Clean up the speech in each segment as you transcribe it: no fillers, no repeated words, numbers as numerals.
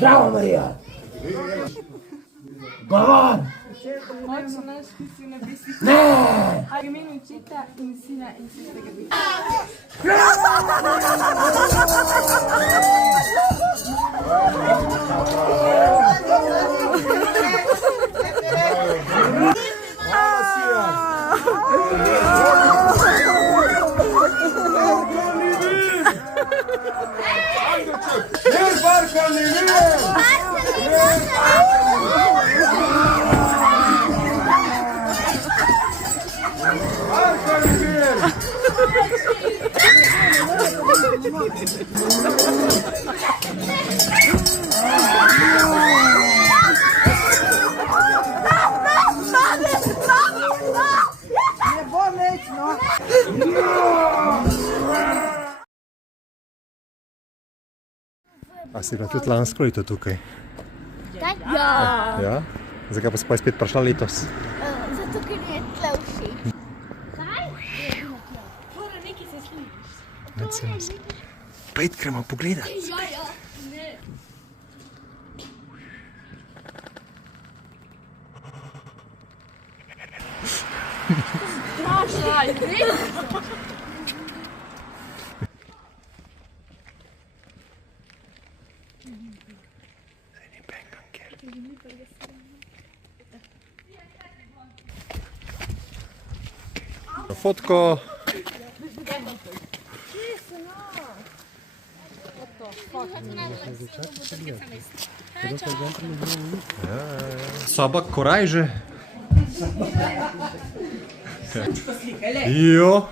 Bravo, Maria! Govor! Oče naš, ki si na nebesih. Ne! V imenu Očeta in Sina in Svetega Duha. A si bila tudi lansko leto tukaj? Ja. Ja? Zakaj pa si pa spet prišla letos? Zato, ker mi je tle všeč. Ne, se nas. Pojď, gremo pogledat. Fotko. Soba korajže. Jo.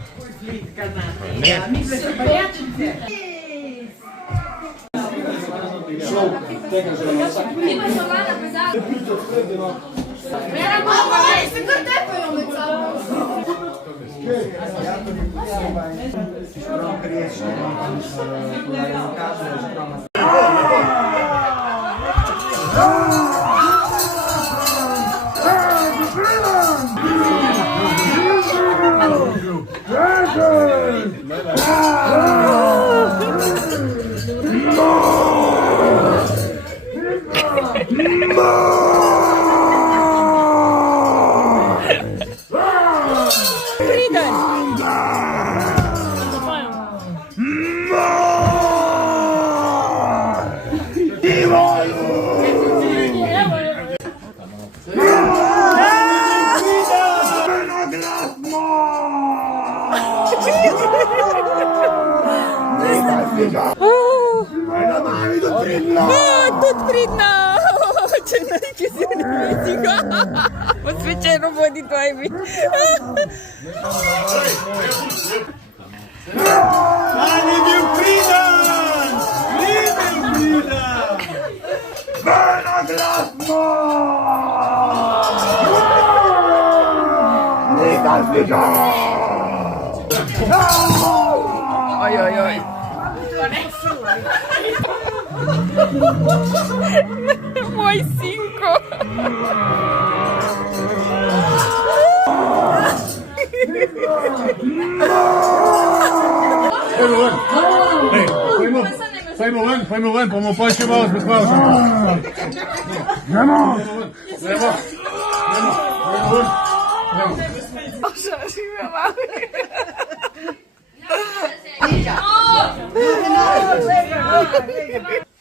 Tudi pridna! Če nekaj si v nebesih. Posvečeno bodi tvoj ime. Dan je bil pridan! Vrno glasno! Nekaj sliša! Oj. Moj sinko. Pojmo ven, pa bomo pa še malo spali. Gremo!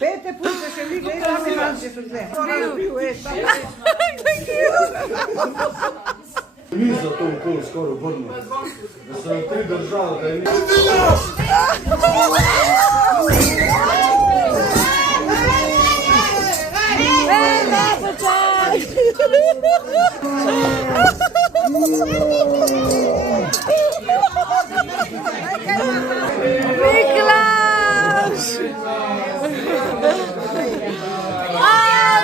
Pete puse še vi, gledaj, manjše so zdaj. Ni za to okolo skoraj obrnil. Da so na 3 države, da je ni... Miklaš!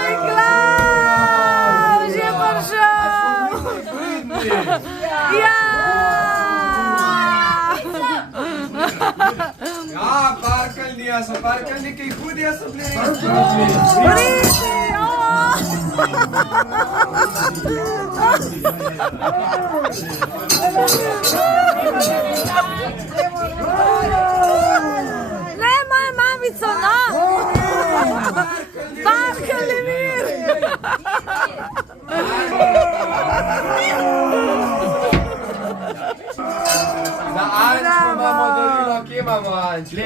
Miklaš je prišel! Ja! parkalni, so parkalni, kaj hudi, so bili res. Za Ančko imamo darilo, kje imamo Ančko?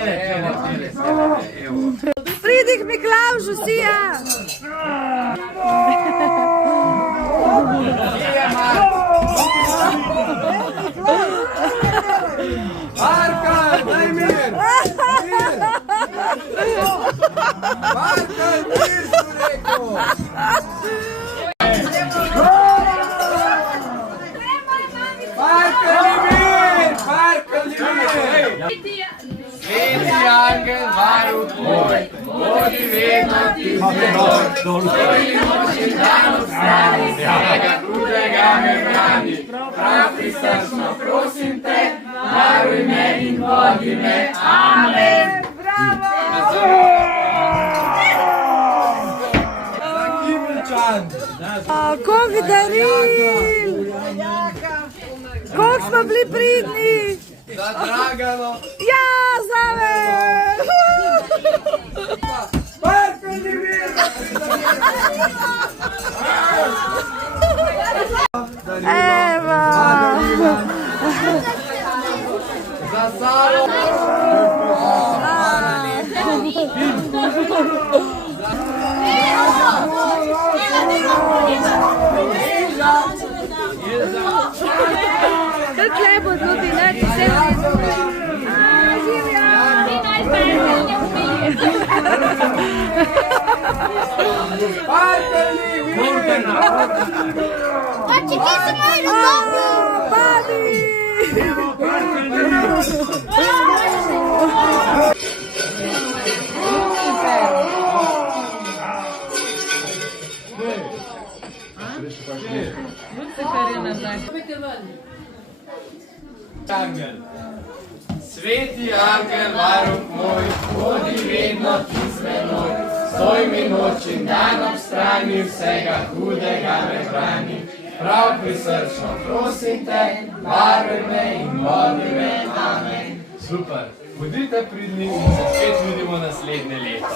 Evo. Pridi k Miklavžu, Sija! Kje je Marka, daj mir! Marka, mir, sem rekel! Marka, ni mir! Marka, ni mir! Sveti angel, varuh tvoj, bodi vedno ti z menoj. Tvoj noč in dan obstani, vsega hudega me brani. Prav prisrčno prosim te, varuj me in vodi me. Amen! Za Kimilčan! Koliko daril! Koliko smo bili pridni! Za Dragano! Ja, zame! Marka, ni mir! Evo! Za Saro! Kako lepo tudi, ne? Vse živja! Marka, ni mir! Pači, kje se moji razlogu? Padi! Angel. Sveti angel, varuh moj, bodi vedno ti z menoj. Stoj mi noč in dan ob strani, vsega hudega me brani. Prav prisrčno prosim te, varuj me in vodi me. Amen. Super. Bodite pridni in se spet vidimo naslednje leto.